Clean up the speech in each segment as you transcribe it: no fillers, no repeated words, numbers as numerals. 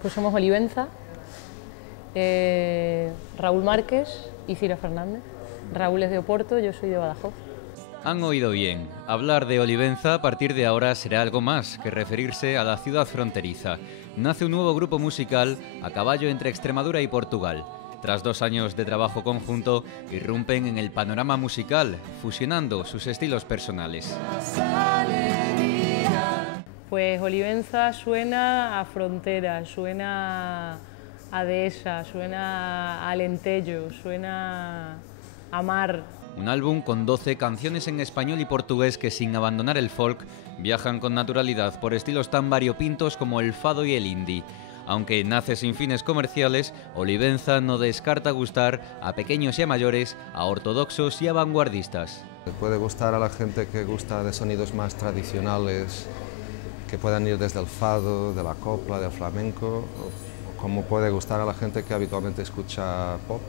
Pues somos Olivenza, Raúl Márquez y Cira Fernández. Raúl es de Oporto, yo soy de Badajoz. Han oído bien. Hablar de Olivenza a partir de ahora será algo más que referirse a la ciudad fronteriza. Nace un nuevo grupo musical a caballo entre Extremadura y Portugal. Tras 2 años de trabajo conjunto, irrumpen en el panorama musical, fusionando sus estilos personales. Pues Olivenza suena a frontera, suena a dehesa, suena a alentejo, suena a mar. Un álbum con 12 canciones en español y portugués que, sin abandonar el folk, viajan con naturalidad por estilos tan variopintos como el fado y el indie. Aunque nace sin fines comerciales, Olivenza no descarta gustar a pequeños y a mayores, a ortodoxos y a vanguardistas. Puede gustar a la gente que gusta de sonidos más tradicionales, que puedan ir desde el fado, de la copla, del flamenco, o como puede gustar a la gente que habitualmente escucha pop.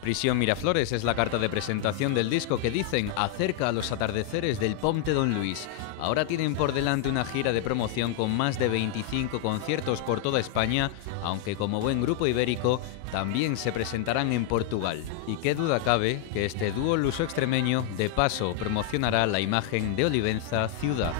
Prisión Miraflores es la carta de presentación del disco que, dicen, acerca a los atardeceres del Ponte Don Luis. Ahora tienen por delante una gira de promoción con más de 25 conciertos por toda España, aunque como buen grupo ibérico también se presentarán en Portugal. Y qué duda cabe que este dúo luso-extremeño de paso promocionará la imagen de Olivenza ciudad.